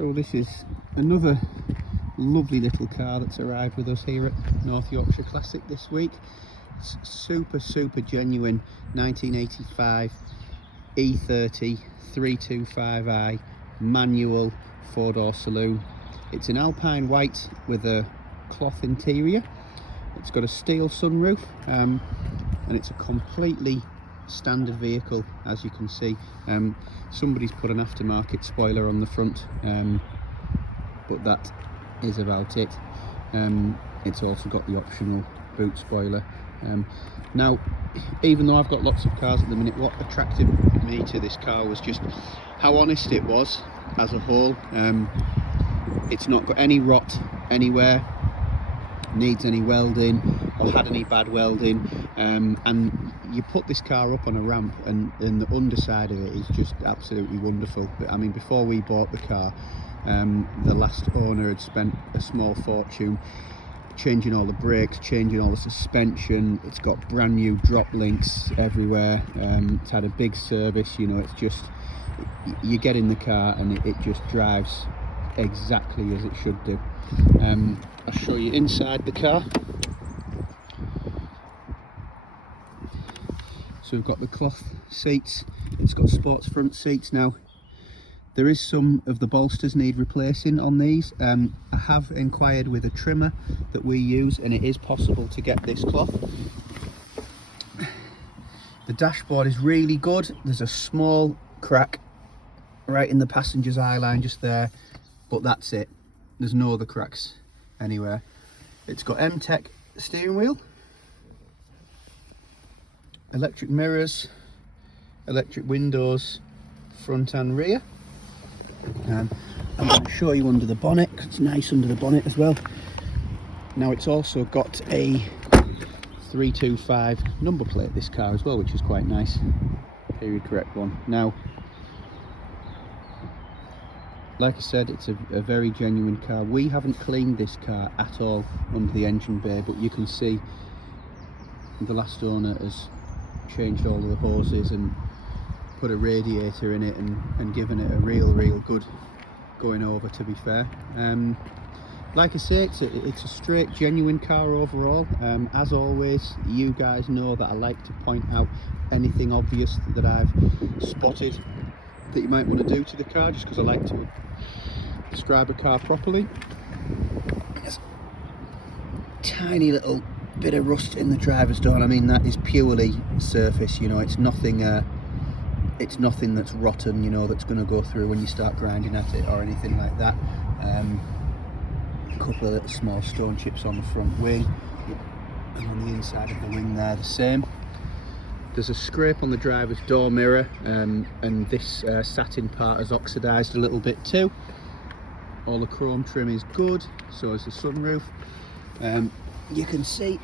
So this is another lovely little car that's arrived with us here at North Yorkshire Classic this week. It's super genuine 1985 e30 325i manual 4-door saloon. It's an alpine white with a cloth interior. It's got a steel sunroof and it's a completely standard vehicle, as you can see. Somebody's put an aftermarket spoiler on the front, but that is about it. It's also got the optional boot spoiler. Now, even though I've got lots of cars at the minute, what attracted me to this car was just how honest it was as a whole. It's not got any rot anywhere, needs any welding or had any bad welding, and you put this car up on a ramp and the underside of it is just absolutely wonderful. I mean, before we bought the car, the last owner had spent a small fortune changing all the brakes, changing all the suspension. It's got brand new drop links everywhere. It's had a big service. You know, it's just, you get in the car and it just drives exactly as it should do. I'll show you inside the car. So we've got the cloth seats. It's got sports front seats now. There is some of the bolsters need replacing on these. I have inquired with a trimmer that we use and it is possible to get this cloth. The dashboard is really good. There's a small crack right in the passenger's eye line just there, but that's it. There's no other cracks anywhere. It's got M-Tech steering wheel, electric mirrors, electric windows, front and rear. I'm going to show you under the bonnet, 'cause it's nice under the bonnet as well. Now, it's also got a 325 number plate, this car as well, which is quite nice, period correct one. Now, like I said, it's a very genuine car. We haven't cleaned this car at all under the engine bay, but you can see the last owner has changed all of the hoses and put a radiator in it and given it a real good going over, to be fair. Like I say, it's a straight genuine car overall. As always, you guys know that I like to point out anything obvious that I've spotted that you might want to do to the car, just because I like to describe a car properly. There's a tiny little bit of rust in the driver's door. I mean, that is purely surface, you know. It's nothing that's rotten, you know, that's going to go through when you start grinding at it or anything like that. A couple of little small stone chips on the front wing, and on the inside of the wing there the same. There's a scrape on the driver's door mirror, and this satin part has oxidised a little bit too. All the chrome trim is good, so is the sunroof. You can see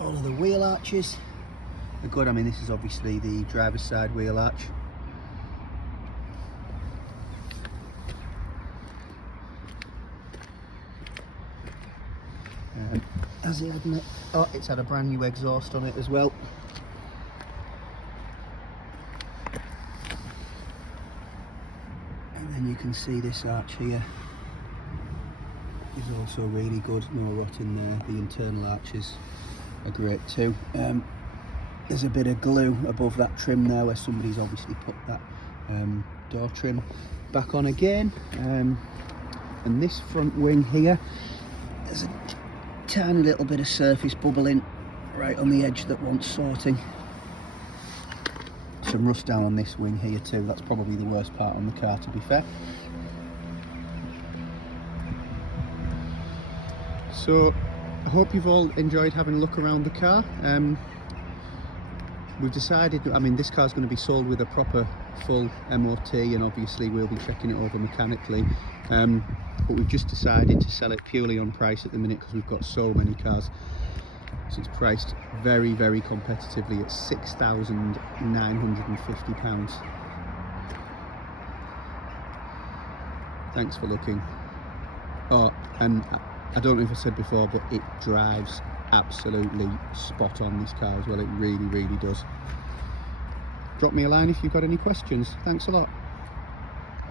all of the wheel arches are good. I mean, this is obviously the driver's side wheel arch. Has it had it's had a brand new exhaust on it as well. And then you can see this arch here is also really good, no rot in there. The internal arches are great too. There's a bit of glue above that trim there where somebody's obviously put that door trim back on again. And this front wing here, there's a tiny little bit of surface bubbling right on the edge that wants sorting. Some rust down on this wing here too. That's probably the worst part on the car, to be fair. So I hope you've all enjoyed having a look around the car. We've decided, I mean, this car's going to be sold with a proper full MOT, and obviously we'll be checking it over mechanically, but we've just decided to sell it purely on price at the minute because we've got so many cars. So it's priced very competitively at £6,950. Thanks for looking. Oh, and I don't know if I said before, but it drives absolutely spot on, this car as well. It really does. Drop me a line if you've got any questions. Thanks a lot.